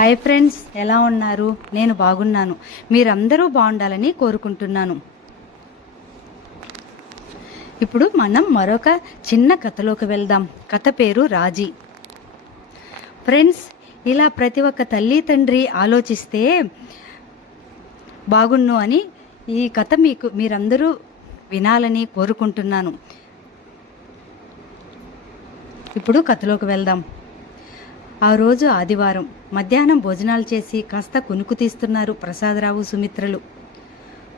Hi friends ఎలా ఉన్నారు? నేను బాగున్నాను. మీరందరూ బాగుండాలని కోరుకుంటున్నాను. ఇప్పుడు మనం మరొక చిన్న కథలోకి వెళ్దాం. కథ పేరు రాజీ. ఫ్రెండ్స్ ఇలా ప్రతి ఒక్క తల్లి తండ్రి ఆలోచిస్తే బాగున్ను అని ఈ కథ మీకు మీరందరూ వినాలని కోరుకుంటున్నాను. ఇప్పుడు కథలోకి వెళ్దాం. ఆ రోజు ఆదివారం మధ్యాహ్నం భోజనాలు చేసి కాస్త కునుకు తీస్తున్నారు ప్రసాదరావు సుమిత్రలు.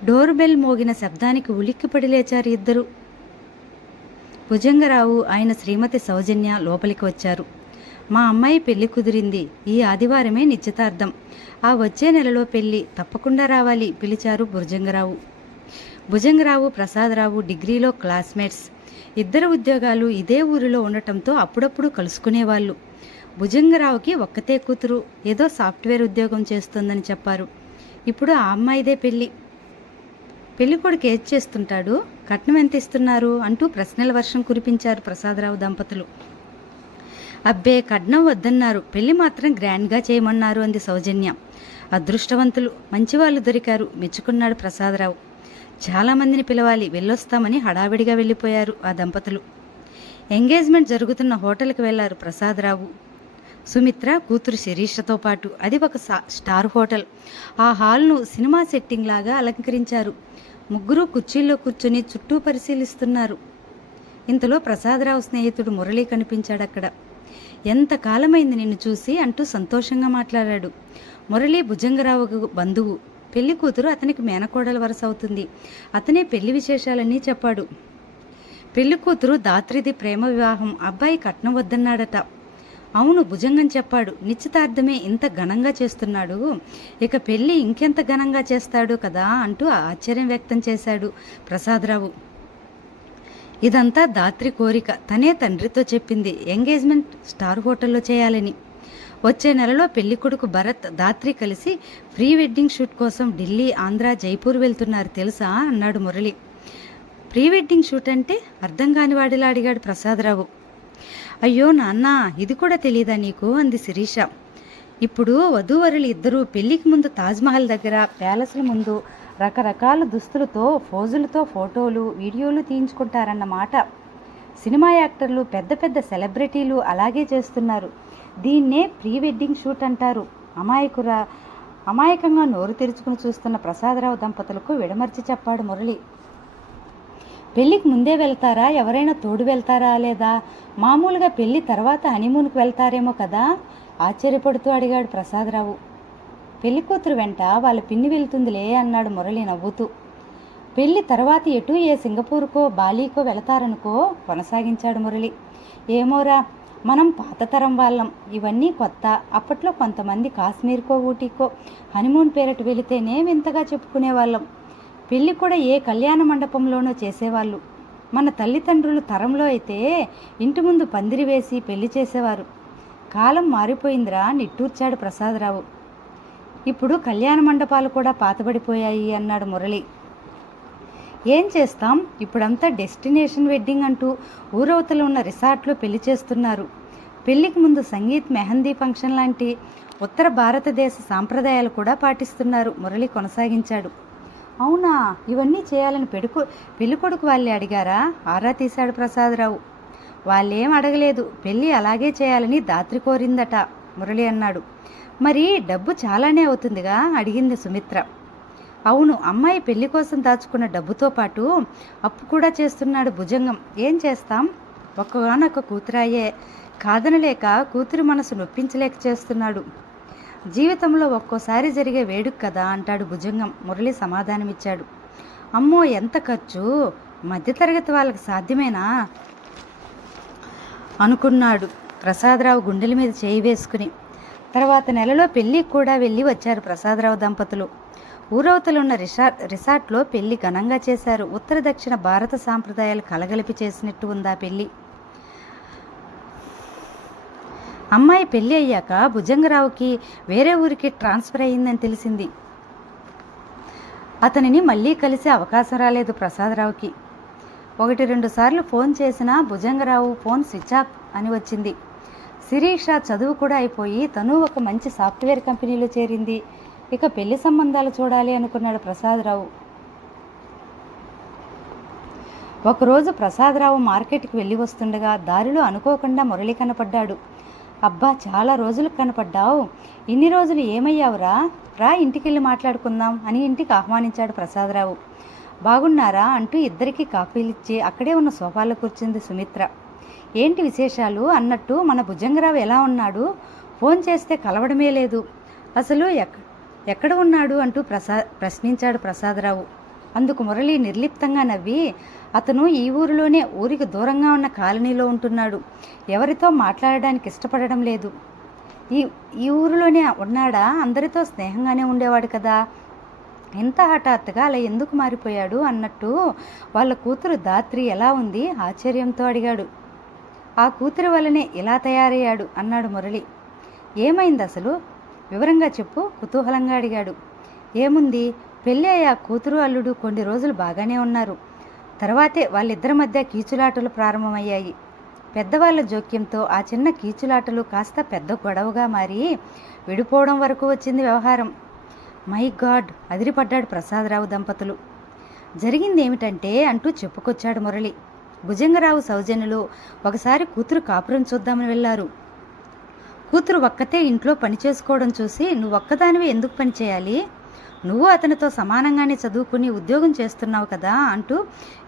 డోర్ బెల్ మోగిన శబ్దానికి ఉలిక్కిపడి లేచారు ఇద్దరు. భుజంగరావు ఆయన శ్రీమతి సౌజన్య లోపలికి వచ్చారు. మా అమ్మాయి పెళ్ళి కుదిరింది. ఈ ఆదివారమే నిశ్చితార్థం. ఆ వచ్చే నెలలో పెళ్ళి. తప్పకుండా రావాలి పిలిచారు భుజంగరావు. భుజంగరావు ప్రసాదరావు డిగ్రీలో క్లాస్మేట్స్. ఇద్దరు ఉద్యోగాలు ఇదే ఊరిలో ఉండటంతో అప్పుడప్పుడు కలుసుకునేవాళ్ళు. భుజంగరావుకి ఒక్కతే కూతురు. ఏదో సాఫ్ట్వేర్ ఉద్యోగం చేస్తుందని చెప్పారు. ఇప్పుడు ఆ అమ్మాయిదే పెళ్ళి. పెళ్ళి కొడుకు ఏది చేస్తుంటాడు. కట్నం ఎంత ఇస్తున్నారు అంటూ ప్రశ్నల వర్షం కురిపించారు ప్రసాదరావు దంపతులు. అబ్బే కట్నం వద్దన్నారు. పెళ్ళి మాత్రం గ్రాండ్గా చేయమన్నారు అంది సౌజన్య. అదృష్టవంతులు. మంచివాళ్ళు దొరికారు. మెచ్చుకున్నాడు ప్రసాదరావు. చాలామందిని పిలవాలి. వెళ్ళొస్తామని హడావిడిగా వెళ్ళిపోయారు ఆ దంపతులు. ఎంగేజ్మెంట్ జరుగుతున్న హోటల్కి వెళ్ళారు ప్రసాదరావు. సుమిత్ర కూతురు శిరీషతో పాటు. అది ఒక స్టార్ హోటల్. ఆ హాల్ను సినిమా సెట్టింగ్ లాగా అలంకరించారు. ముగ్గురు కుర్చీల్లో కూర్చుని చుట్టూ పరిశీలిస్తున్నారు. ఇంతలో ప్రసాదరావు స్నేహితుడు మురళి కనిపించాడు అక్కడ ఎంత కాలమైంది నిన్ను చూసి అంటూ సంతోషంగా మాట్లాడాడు. మురళి భుజంగరావుకు బంధువు. పెళ్ళి కూతురు అతనికి మేనకోడల వరుస అవుతుంది అతనే పెళ్ళి విశేషాలన్నీ చెప్పాడు. పెళ్ళి కూతురు దాత్రిది ప్రేమ వివాహం. అబ్బాయి కట్నం వద్దన్నాడట. అవును భుజంగం చెప్పాడు. నిశ్చితార్థమే ఇంత ఘనంగా చేస్తున్నాడు. ఇక పెళ్ళి ఇంకెంత ఘనంగా చేస్తాడు కదా అంటూ ఆశ్చర్యం వ్యక్తం చేశాడు ప్రసాదరావు. ఇదంతా దాత్రి కోరిక. తనే తండ్రితో చెప్పింది. ఎంగేజ్మెంట్ స్టార్ హోటల్లో చేయాలని. వచ్చే నెలలో పెళ్ళి కొడుకు భరత్ దాత్రి కలిసి ప్రీ వెడ్డింగ్ షూట్ కోసం ఢిల్లీ ఆంధ్ర జైపూర్ వెళ్తున్నారు తెలుసా? అన్నాడు మురళి. ప్రీ వెడ్డింగ్ షూట్ అంటే అర్థం కాని వాడిలా అడిగాడు ప్రసాదరావు. అయ్యో నాన్న ఇది కూడా తెలియదా నీకు? అంది శిరీష. ఇప్పుడు వధూవరులు ఇద్దరూ పెళ్ళికి ముందు తాజ్మహల్ దగ్గర ప్యాలెస్ల ముందు రకరకాల దుస్తులతో ఫోజులతో ఫోటోలు వీడియోలు తీయించుకుంటారన్నమాట సినిమా యాక్టర్లు పెద్ద పెద్ద సెలబ్రిటీలు అలాగే చేస్తున్నారు. దీన్నే ప్రీ వెడ్డింగ్ షూట్ అంటారు. అమాయకుర అమాయకంగా నోరు తెరుచుకుని చూస్తున్న ప్రసాదరావు దంపతులకు విడమర్చి చెప్పాడు మురళి. పెళ్ళికి ముందే వెళ్తారా? ఎవరైనా తోడు వెళ్తారా లేదా? మామూలుగా పెళ్ళి తర్వాత హనీమూన్కి వెళ్తారేమో కదా? ఆశ్చర్యపడుతూ అడిగాడు ప్రసాదరావు. పెళ్ళి కూతురు వెంట వాళ్ళ పిన్ని వెళ్తుందిలే అన్నాడు మురళి నవ్వుతూ. పెళ్ళి తర్వాత ఎటు ఏ సింగపూర్కో బాలీకో వెళతారనుకో కొనసాగించాడు మురళి. ఏమోరా మనం పాత తరం వాళ్ళం. ఇవన్నీ కొత్త. అప్పట్లో కొంతమంది కాశ్మీర్కో ఊటీకో హనీమూన్ పేరట వెళితేనే వింతగా చెప్పుకునేవాళ్ళం. పెళ్ళి కూడా ఏ కళ్యాణ మండపంలోనో చేసేవాళ్ళు. మన తల్లిదండ్రులు తరంలో అయితే ఇంటి ముందు పందిరి వేసి పెళ్ళి చేసేవారు. కాలం మారిపోయిందిరా నిట్టూర్చాడు ప్రసాదరావు. ఇప్పుడు కళ్యాణ మండపాలు కూడా పాతబడిపోయాయి అన్నాడు మురళి. ఏం చేస్తాం? ఇప్పుడంతా డెస్టినేషన్ వెడ్డింగ్ అంటూ ఊరవతల ఉన్న రిసార్ట్లో పెళ్ళి చేస్తున్నారు. పెళ్ళికి ముందు సంగీత్ మెహందీ ఫంక్షన్ లాంటి ఉత్తర భారతదేశ సాంప్రదాయాలు కూడా పాటిస్తున్నారు మురళి కొనసాగించాడు. అవునా? ఇవన్నీ చేయాలని పెడుకు పెళ్ళికొడుకు వాళ్ళే అడిగారా? ఆరా తీశాడు ప్రసాదరావు. వాళ్ళేం అడగలేదు. పెళ్ళి అలాగే చేయాలని దాత్రి కోరిందట మురళి అన్నాడు. మరి డబ్బు చాలానే అవుతుందిగా? అడిగింది సుమిత్ర. అవును అమ్మాయి పెళ్ళి కోసం దాచుకున్న డబ్బుతో పాటు అప్పు కూడా చేస్తున్నాడు భుజంగం. ఏం చేస్తాం? ఒక్కగానొక్క కూతురాయే. కాదనలేక కూతురు మనసు నొప్పించలేక చేస్తున్నాడు. జీవితంలో ఒక్కోసారి జరిగే వేడుక కదా అంటాడు భుజంగం. మురళి సమాధానమిచ్చాడు. అమ్మో ఎంత ఖర్చు? మధ్యతరగతి వాళ్ళకి సాధ్యమేనా? అనుకున్నాడు ప్రసాదరావు గుండెల మీద చేయి వేసుకుని. తర్వాత నెలలో పెళ్ళికి కూడా వెళ్ళి వచ్చారు ప్రసాదరావు దంపతులు. ఊరవతలున్న రిసార్ట్ రిసార్ట్లో పెళ్ళి ఘనంగా చేశారు. ఉత్తర దక్షిణ భారత సాంప్రదాయాలు కలగలిపి చేసినట్టు ఉందా పెళ్ళి అమ్మాయి పెళ్ళి అయ్యాక భుజంగరావుకి వేరే ఊరికి ట్రాన్స్ఫర్ అయ్యిందని తెలిసింది. అతనిని మళ్ళీ కలిసే అవకాశం రాలేదు ప్రసాదరావుకి. ఒకటి రెండు సార్లు ఫోన్ చేసినా భుజంగరావు ఫోన్ స్విచ్ ఆఫ్ అని వచ్చింది. శిరీష చదువు కూడా అయిపోయి తను ఒక మంచి సాఫ్ట్వేర్ కంపెనీలో చేరింది. ఇక పెళ్ళి సంబంధాలు చూడాలి అనుకున్నాడు ప్రసాదరావు. ఒకరోజు ప్రసాదరావు మార్కెట్కి వెళ్ళి వస్తుండగా దారిలో అనుకోకుండా మురళి కనపడ్డాడు. అబ్బా చాలా రోజులు కనపడ్డావు. ఇన్ని రోజులు ఏమయ్యావురా? రా ఇంటికెళ్ళి మాట్లాడుకుందాం అని ఇంటికి ఆహ్వానించాడు ప్రసాదరావు. బాగున్నారా? అంటూ ఇద్దరికీ కాఫీలిచ్చి అక్కడే ఉన్న సోఫాలో కూర్చుంది సుమిత్ర. ఏంటి విశేషాలు? అన్నట్టు మన భుజంగరావు ఎలా ఉన్నాడు? ఫోన్ చేస్తే కలవడమే లేదు. అసలు ఎక్క ఎక్కడ ఉన్నాడు? అంటూ ప్రసా ప్రశ్నించాడు ప్రసాదరావు. అందుకు మురళి నిర్లిప్తంగా నవ్వి అతను ఈ ఊరిలోనే ఊరికి దూరంగా ఉన్న కాలనీలో ఉంటున్నాడు. ఎవరితో మాట్లాడడానికి ఇష్టపడడం లేదు. ఈ ఈ ఊరిలోనే ఉన్నాడా? అందరితో స్నేహంగానే ఉండేవాడు కదా. ఎంత హఠాత్తుగా అలా ఎందుకు మారిపోయాడు అన్నట్టు వాళ్ళ కూతురు దాత్రి ఎలా ఉంది ఆశ్చర్యంతో అడిగాడు. ఆ కూతురి వల్లనే ఇలా తయారయ్యాడు అన్నాడు మురళి. ఏమైంది అసలు వివరంగా చెప్పు కుతూహలంగా అడిగాడు. ఏముంది? పెళ్ళి అయ్యా కూతురు అల్లుడు కొన్ని రోజులు బాగానే ఉన్నారు. తర్వాతే వాళ్ళిద్దరి మధ్య కీచులాటలు ప్రారంభమయ్యాయి. పెద్దవాళ్ళ జోక్యంతో ఆ చిన్న కీచులాటలు కాస్త పెద్ద గొడవగా మారి విడిపోవడం వరకు వచ్చింది వ్యవహారం. My God! అదిరిపడ్డాడు ప్రసాదరావు దంపతులు. జరిగింది ఏమిటంటే అంటూ చెప్పుకొచ్చాడు మురళి. భుజంగరావు సౌజన్యులు ఒకసారి కూతురు కాపురం చూద్దామని వెళ్ళారు కూతురు ఒక్కతే ఇంట్లో పని చేసుకోవడం చూసి నువ్వు ఒక్కదానివి ఎందుకు పని చేయాలి? నువ్వు అతనితో సమానంగానే చదువుకుని ఉద్యోగం చేస్తున్నావు కదా అంటూ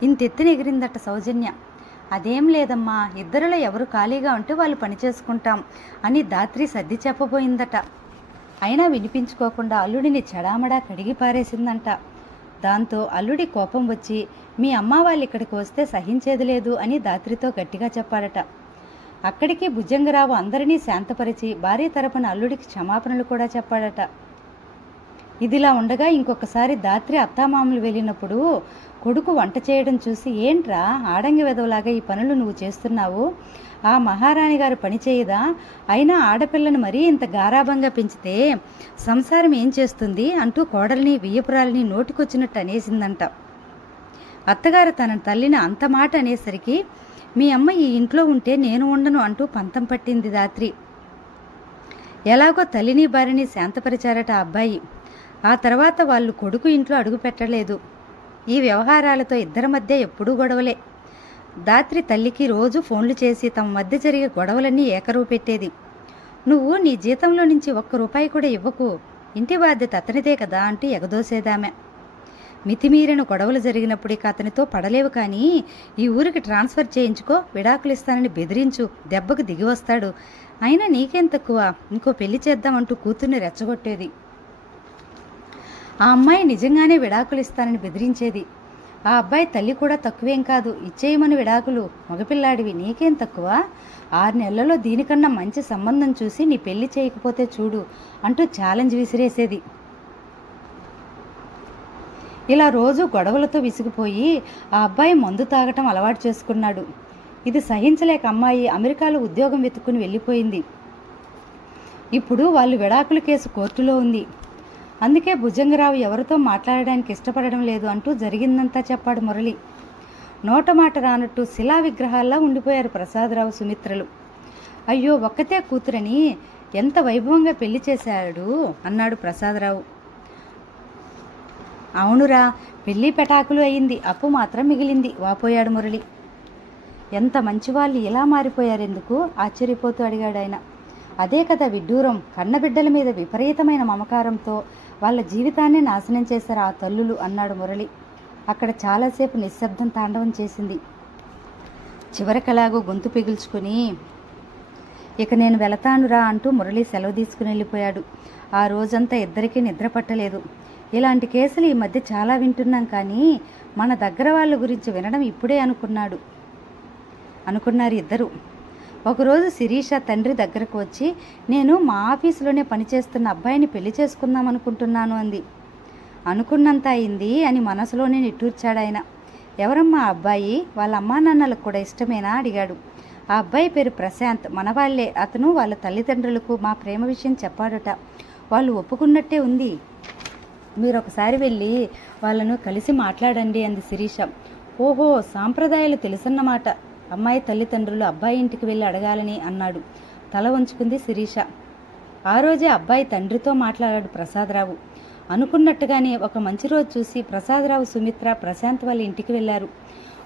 ఇంతెత్తిన ఎగిరిందట సౌజన్య. అదేం లేదమ్మా ఇద్దరిలో ఎవరు ఖాళీగా ఉంటే వాళ్ళు పని చేసుకుంటాం అని దాత్రి సర్ది చెప్పబోయిందట. అయినా వినిపించుకోకుండా అల్లుడిని చెడామడా కడిగి పారేసిందంట. దాంతో అల్లుడి కోపం వచ్చి మీ అమ్మ వాళ్ళు ఇక్కడికి వస్తే సహించేది లేదు అని దాత్రితో గట్టిగా చెప్పాడట. అక్కడికి భుజంగరావు అందరినీ శాంతపరిచి భార్య తరపున అల్లుడికి క్షమాపణలు కూడా చెప్పాడట. ఇదిలా ఉండగా ఇంకొకసారి దాత్రి అత్తామామలు వెళ్ళినప్పుడు కొడుకు వంట చేయడం చూసి ఏంట్రా ఆడంగి వెదవలాగా ఈ పనులు నువ్వు చేస్తున్నావు? ఆ మహారాణి గారు పని చేయదా? అయినా ఆడపిల్లను మరీ ఇంత గారాభంగా పెంచితే సంసారం ఏం చేస్తుంది అంటూ కోడల్ని వియ్యపురాలని నోటికొచ్చినట్టు అనేసిందంట. అత్తగారు తన తల్లిని అంత మాట అనేసరికి మీ అమ్మ ఈ ఇంట్లో ఉంటే నేను ఉండను అంటూ పంతం పట్టింది దాత్రి. ఎలాగో తల్లిని భార్యని శాంతపరిచారట అబ్బాయి. ఆ తర్వాత వాళ్ళు కొడుకు ఇంట్లో అడుగు పెట్టలేదు. ఈ వ్యవహారాలతో ఇద్దరి మధ్య ఎప్పుడూ గొడవలే. దాత్రి తల్లికి రోజు ఫోన్లు చేసి తమ మధ్య జరిగే గొడవలన్నీ ఏకరువు పెట్టేది నువ్వు నీ జీతంలో నుంచి ఒక్క రూపాయి కూడా ఇవ్వకు. ఇంటి బాధ్యత అతనిదే కదా అంటూ ఎగదోసేదామె. మితిమీరిన గొడవలు జరిగినప్పుడు ఇక అతనితో పడలేవు కానీ ఈ ఊరికి ట్రాన్స్ఫర్ చేయించుకో విడాకులు ఇస్తానని బెదిరించు దెబ్బకు దిగి వస్తాడు. అయినా నీకేం తక్కువ? ఇంకో పెళ్ళి చేద్దామంటూ కూతుర్ని రెచ్చగొట్టేది. ఆ అమ్మాయి నిజంగానే విడాకులు ఇస్తానని బెదిరించేది. ఆ అబ్బాయి తల్లి కూడా తక్కువేం కాదు. ఇచ్చేయమని విడాకులు. మగపిల్లాడివి నీకేం తక్కువ? ఆరు నెలల్లో దీనికన్నా మంచి సంబంధం చూసి నీ పెళ్ళి చేయకపోతే చూడు అంటూ ఛాలెంజ్ విసిరేసేది. ఇలా రోజు గొడవలతో విసిగిపోయి ఆ అబ్బాయి మందు తాగటం అలవాటు చేసుకున్నాడు. ఇది సహించలేక అమ్మాయి అమెరికాలో ఉద్యోగం వెతుక్కుని వెళ్ళిపోయింది. ఇప్పుడు వాళ్ళు విడాకుల కేసు కోర్టులో ఉంది. అందుకే భుజంగరావు ఎవరితో మాట్లాడడానికి ఇష్టపడడం లేదు అంటూ జరిగిందంతా చెప్పాడు మురళి. నోట మాట రానట్టు శిలా విగ్రహాల్లా ఉండిపోయారు ప్రసాదరావు సుమిత్రలు. అయ్యో ఒక్కతే కూతురని ఎంత వైభవంగా పెళ్ళి చేశాడు అన్నాడు ప్రసాదరావు. అవునురా పెళ్ళి పెటాకులు అయింది అప్పు మాత్రం మిగిలింది వాపోయాడు మురళి. ఎంత మంచివాళ్ళు ఇలా మారిపోయారెందుకు? ఆశ్చర్యపోతూ అడిగాడు ఆయన అదే కదా విడ్డూరం. కన్నబిడ్డల మీద విపరీతమైన మమకారంతో వాళ్ళ జీవితాన్ని నాశనం చేశారు ఆ తల్లులు అన్నాడు మురళి. అక్కడ చాలాసేపు నిశ్శబ్దం తాండవం చేసింది. చివరికలాగూ గొంతు పిగుల్చుకుని ఇక నేను వెళతానురా అంటూ మురళి సెలవు తీసుకుని వెళ్ళిపోయాడు. ఆ రోజంతా ఇద్దరికీ నిద్ర పట్టలేదు. ఇలాంటి కేసులు ఈ మధ్య చాలా వింటున్నాం కానీ మన దగ్గర వాళ్ళ గురించి వినడం ఇప్పుడే అనుకున్నాడు. అనుకున్నారు ఇద్దరు. ఒకరోజు శిరీష తండ్రి దగ్గరకు వచ్చి నేను మా ఆఫీసులోనే పనిచేస్తున్న అబ్బాయిని పెళ్ళి చేసుకుందాం అనుకుంటున్నాను అంది. అనుకున్నంత అయింది అని మనసులోనే నిట్టూర్చాడాయన ఎవరమ్మా అబ్బాయి? వాళ్ళ అమ్మా నాన్నలకు కూడా ఇష్టమేనా? అడిగాడు. ఆ అబ్బాయి పేరు ప్రశాంత్. మనవాళ్ళే అతను వాళ్ళ తల్లిదండ్రులకు మా ప్రేమ విషయం చెప్పాడట. వాళ్ళు ఒప్పుకున్నట్టే ఉంది. మీరు ఒకసారి వెళ్ళి వాళ్ళను కలిసి మాట్లాడండి అంది శిరీష. ఓహో సాంప్రదాయాలు తెలుసన్నమాట. అమ్మాయి తల్లిదండ్రులు అబ్బాయి ఇంటికి వెళ్ళి అడగాలని అన్నాడు. తల వంచుకుంది శిరీష. ఆ రోజే అబ్బాయి తండ్రితో మాట్లాడాడు ప్రసాదరావు. అనుకున్నట్టుగానే ఒక మంచి రోజు చూసి ప్రసాదరావు సుమిత్ర ప్రశాంత్ వాళ్ళ ఇంటికి వెళ్ళారు.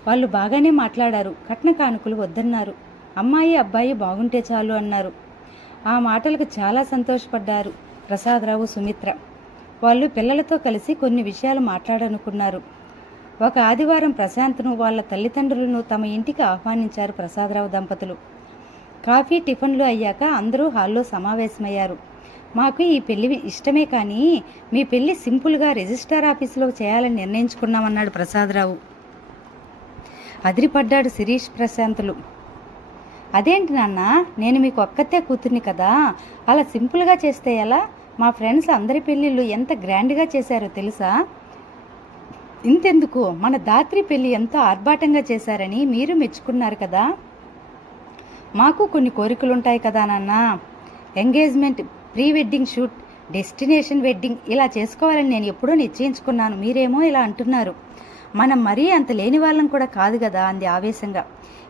వాళ్ళు బాగానే మాట్లాడారు. కట్న కానుకలు వద్దన్నారు. అమ్మాయి అబ్బాయి బాగుంటే చాలు అన్నారు. ఆ మాటలకు చాలా సంతోషపడ్డారు ప్రసాదరావు సుమిత్ర. వాళ్ళు పిల్లలతో కలిసి కొన్ని విషయాలు మాట్లాడనుకున్నారు ఒక ఆదివారం ప్రశాంత్ను వాళ్ళ తల్లిదండ్రులను తమ ఇంటికి ఆహ్వానించారు ప్రసాదరావు దంపతులు. కాఫీ టిఫిన్లు అయ్యాక అందరూ హాల్లో సమావేశమయ్యారు. మాకు ఈ పెళ్ళి ఇష్టమే కానీ మీ పెళ్ళి సింపుల్గా రిజిస్టార్ ఆఫీసులో చేయాలని నిర్ణయించుకున్నామన్నాడు ప్రసాదరావు. అదిరిపడ్డాడు శిరీష్ ప్రశాంతులు. అదేంటి నాన్న నేను మీకు ఒక్కతే కూతుర్ని కదా అలా సింపుల్గా చేస్తే ఎలా? మా ఫ్రెండ్స్ అందరి పెళ్ళిళ్ళు ఎంత గ్రాండ్గా చేశారో తెలుసా? ఇంతెందుకు? మన దాత్రి పెళ్ళి ఎంతో ఆర్భాటంగా చేశారని మీరు మెచ్చుకున్నారు కదా? మాకు కొన్ని కోరికలు ఉంటాయి కదా నాన్న. Engagement pre wedding shoot destination wedding ఇలా చేసుకోవాలని నేను ఎప్పుడూ నిశ్చయించుకున్నాను. మీరేమో ఇలా అంటున్నారు. మనం మరీ అంత లేని వాళ్ళం కూడా కాదు కదా అంది ఆవేశంగా.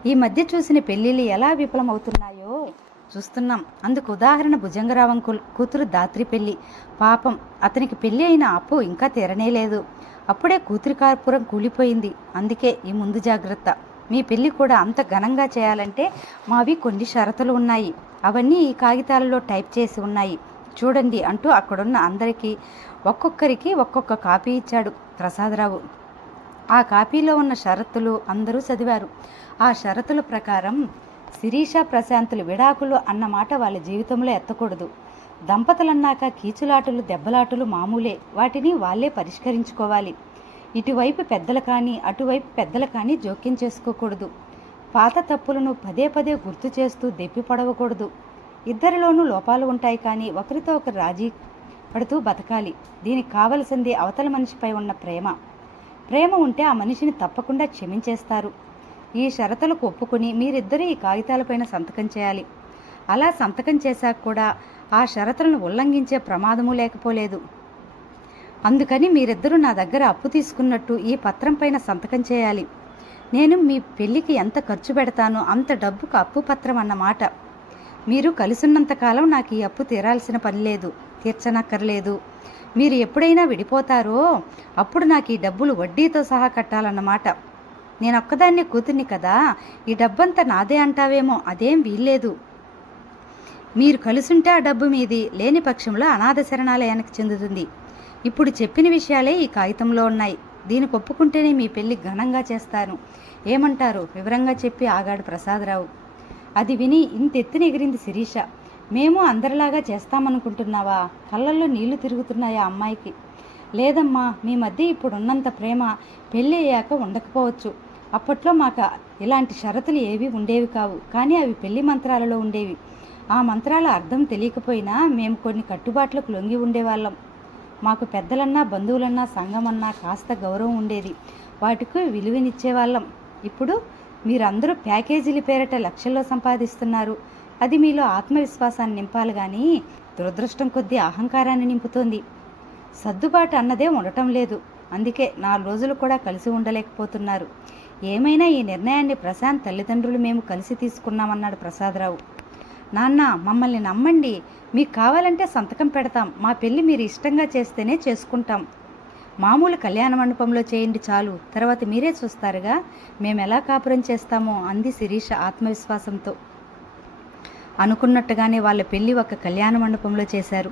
ఈ మధ్య చూసిన పెళ్ళిళ్ళు ఎలా విఫలమవుతున్నాయో చూస్తున్నాం. అందుకు ఉదాహరణ భుజంగరావం కు- కూతురు దాత్రి పెళ్ళి పాపం అతనికి పెళ్ళి అయిన అప్పు ఇంకా తీరనేలేదు అప్పుడే కూతురి కార్పురం కూలిపోయింది. అందుకే ఈ ముందు జాగ్రత్త. మీ పెళ్ళి కూడా అంత ఘనంగా చేయాలంటే మావి కొన్ని షరతులు ఉన్నాయి. అవన్నీ ఈ కాగితాలలో టైప్ చేసి ఉన్నాయి. చూడండి అంటూ అక్కడున్న అందరికీ ఒక్కొక్కరికి ఒక్కొక్క కాపీ ఇచ్చాడు ప్రసాదరావు. ఆ కాపీలో ఉన్న షరతులు అందరూ చదివారు. ఆ షరతుల ప్రకారం శిరీష ప్రశాంతులు విడాకులు అన్నమాట వాళ్ళ జీవితంలో ఎత్తకూడదు. దంపతులన్నాక కీచులాటలు దెబ్బలాటలు మామూలే. వాటిని వాళ్ళే పరిష్కరించుకోవాలి. ఇటువైపు పెద్దలు కానీ అటువైపు పెద్దలు కానీ జోక్యం చేసుకోకూడదు. పాత తప్పులను పదే పదే గుర్తు చేస్తూ దెప్పి పడవకూడదు. ఇద్దరిలోనూ లోపాలు ఉంటాయి కానీ ఒకరితో ఒకరు రాజీ పడుతూ బతకాలి. దీనికి కావలసింది అవతల మనిషిపై ఉన్న ప్రేమ. ప్రేమ ఉంటే ఆ మనిషిని తప్పకుండా క్షమించేస్తారు. ఈ షరతులకు ఒప్పుకుని మీరిద్దరూ ఈ కాగితాలపైన సంతకం చేయాలి. అలా సంతకం చేశాక కూడా ఆ షరతులను ఉల్లంఘించే ప్రమాదము లేకపోలేదు. అందుకని మీరిద్దరూ నా దగ్గర అప్పు తీసుకున్నట్టు ఈ పత్రం పైన సంతకం చేయాలి. నేను మీ పెళ్ళికి ఎంత ఖర్చు పెడతానో అంత డబ్బుకు అప్పు పత్రం అన్నమాట. మీరు కలిసున్నంత కాలం నాకు ఈ అప్పు తీరాల్సిన పని లేదు తీర్చనక్కర్లేదు. మీరు ఎప్పుడైనా విడిపోతారో అప్పుడు నాకు ఈ డబ్బులు వడ్డీతో సహా కట్టాలన్నమాట. నేను ఒక్కదాన్నే కూతుర్ని కదా ఈ డబ్బంతా నాదే అంటావేమో అదేం వీల్లేదు. మీరు కలుసుంటే ఆ డబ్బు మీది లేని పక్షంలో అనాథ శరణాలయానికి చెందుతుంది. ఇప్పుడు చెప్పిన విషయాలే ఈ కాగితంలో ఉన్నాయి. దీనికి ఒప్పుకుంటేనే మీ పెళ్ళి ఘనంగా చేస్తాను. ఏమంటారు? వివరంగా చెప్పి ఆగాడు ప్రసాదరావు. అది విని ఇంతెత్తున ఎగిరింది శిరీష. మేము అందరిలాగా చేస్తామనుకుంటున్నావా? కళ్ళల్లో నీళ్ళు తిరుగుతున్నాయా అమ్మాయికి? లేదమ్మా మీ మధ్య ఇప్పుడున్నంత ప్రేమ పెళ్ళి అయ్యాక ఉండకపోవచ్చు. అప్పట్లో మాకు ఇలాంటి షరతులు ఏవి ఉండేవి కావు. కానీ అవి పెళ్ళి మంత్రాలలో ఉండేవి. ఆ మంత్రాల అర్థం తెలియకపోయినా మేము కొన్ని కట్టుబాట్లకు లొంగి ఉండేవాళ్ళం. మాకు పెద్దలన్నా బంధువులన్నా సంఘమన్నా కాస్త గౌరవం ఉండేది. వాటికి విలువనిచ్చేవాళ్ళం. ఇప్పుడు మీరందరూ ప్యాకేజీల పేరిట లక్షల్లో సంపాదిస్తున్నారు. అది మీలో ఆత్మవిశ్వాసాన్ని నింపాలి కానీ దురదృష్టం కొద్దీ అహంకారాన్ని నింపుతోంది. సర్దుబాటు అన్నదే ఉండటం లేదు. అందుకే నాలుగు రోజులు కూడా కలిసి ఉండలేకపోతున్నారు. ఏమైనా ఈ నిర్ణయాన్ని ప్రశాంత్ తల్లిదండ్రులు మేము కలిసి తీసుకున్నామన్నాడు ప్రసాదరావు. నాన్న మమ్మల్ని నమ్మండి. మీకు కావాలంటే సంతకం పెడతాం. మా పెళ్ళి మీరు ఇష్టంగా చేస్తేనే చేసుకుంటాం. మామూలు కళ్యాణ మండపంలో చేయండి చాలు. తర్వాత మీరే చూస్తారుగా. మేము ఎలా కాపురం చేస్తామో అంది శిరీష ఆత్మవిశ్వాసంతో. అనుకున్నట్టుగానే వాళ్ళ పెళ్ళి ఒక కళ్యాణ మండపంలో చేశారు.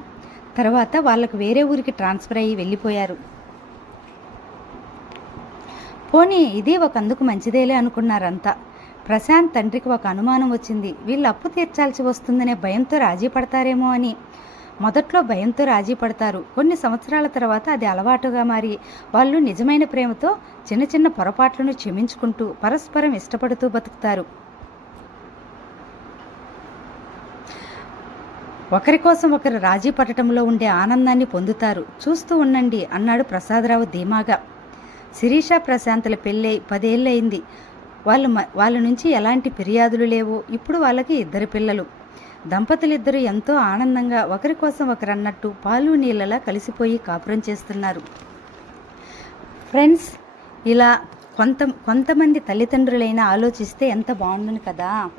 తర్వాత వాళ్ళకు వేరే ఊరికి ట్రాన్స్ఫర్ అయ్యి వెళ్ళిపోయారు. పోనీ ఇది ఒక అందుకు మంచిదేలే అనుకున్నారంతా. ప్రశాంత్ తండ్రికి ఒక అనుమానం వచ్చింది. వీళ్ళు అప్పు తీర్చాల్సి వస్తుందనే భయంతో రాజీ పడతారేమో అని. మొదట్లో భయంతో రాజీ పడతారు. కొన్ని సంవత్సరాల తర్వాత అది అలవాటుగా మారి వాళ్ళు నిజమైన ప్రేమతో చిన్న చిన్న పొరపాట్లను క్షమించుకుంటూ పరస్పరం ఇష్టపడుతూ బతుకుతారు. ఒకరి కోసం ఒకరు రాజీ పడటంలో ఉండే ఆనందాన్ని పొందుతారు. చూస్తూ ఉండండి అన్నాడు ప్రసాదరావు ధీమాగా. శిరీష ప్రశాంతుల పెళ్ళై పదేళ్ళయింది. వాళ్ళు వాళ్ళ నుంచి ఎలాంటి ఫిర్యాదులు లేవు. ఇప్పుడు వాళ్ళకి ఇద్దరు పిల్లలు. దంపతులిద్దరూ ఎంతో ఆనందంగా ఒకరి కోసం ఒకరు అన్నట్టు పాలు నీళ్ళలా కలిసిపోయి కాపురం చేస్తున్నారు. ఫ్రెండ్స్ ఇలా కొంత కొంతమంది తల్లిదండ్రులైనా ఆలోచిస్తే ఎంత బాగుండును కదా?